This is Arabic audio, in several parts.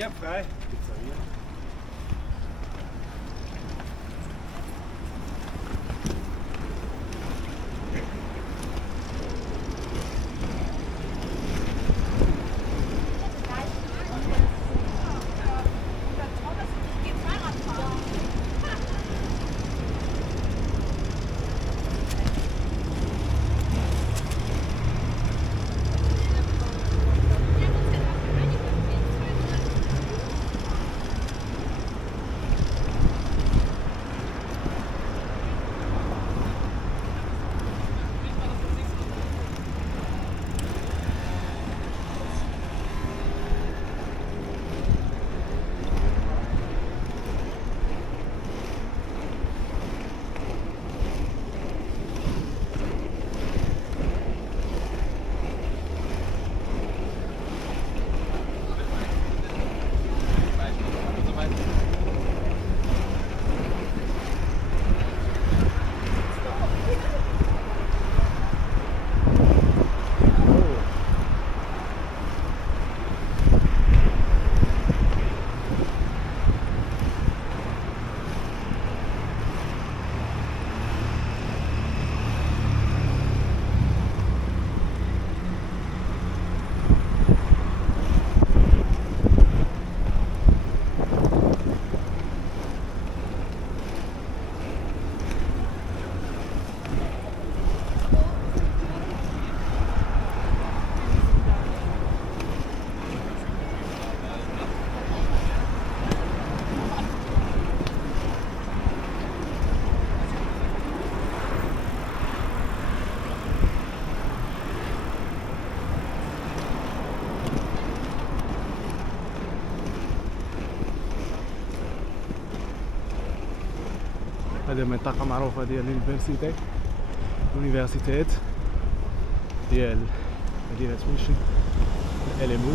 Pizzeria frei. Pizzeria. هذه منطقة معروفة ديال اليونيفرسيتات ديال مدينة مونشن الألمو.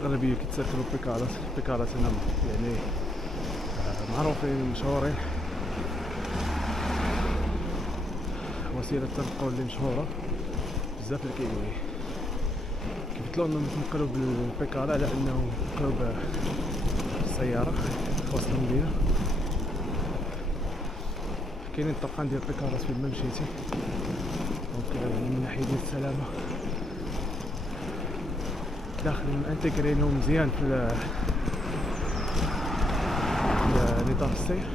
الأغلبية كيتسافروا بيكارات هنا يعني معروفين مشهورين، وسيلة التنقل اللي مشهورة بزاف اللي كيبدلوا انهم يتنقلوا بالبيكارة على انهم يتنقلوا بالسيارة في وسط المدينة. كاينين طرقان ديال البيكارات فين ما مشيتي، دونك من ناحية ديال السلامة داخلين انتيغرينهم مزيان في نظام السير،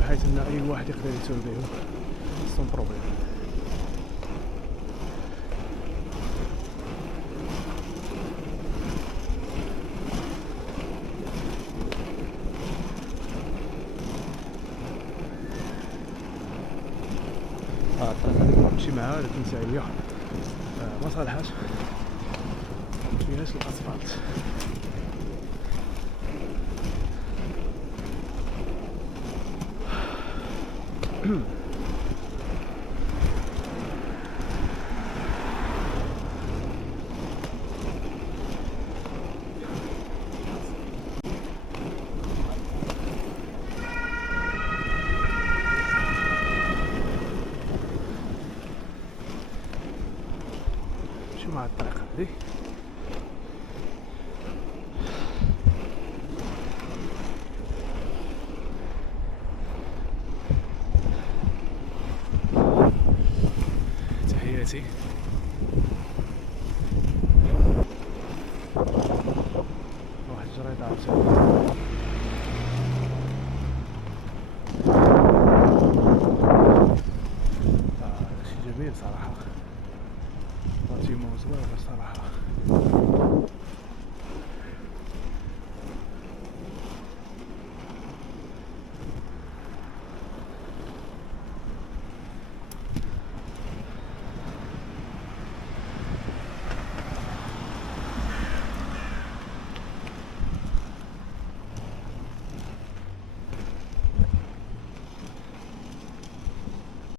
بحيث ان اي واحد يقدر يسوق بهم سون بروبليم. الطريقة اللي كنمشي معاها ولكن ساهية ما صالحاش، مفيهاش الاسفالت. شو مع الطريقة هذه؟ تحياتي. واحد الجريدة عاوتاني زوينة الصراحة.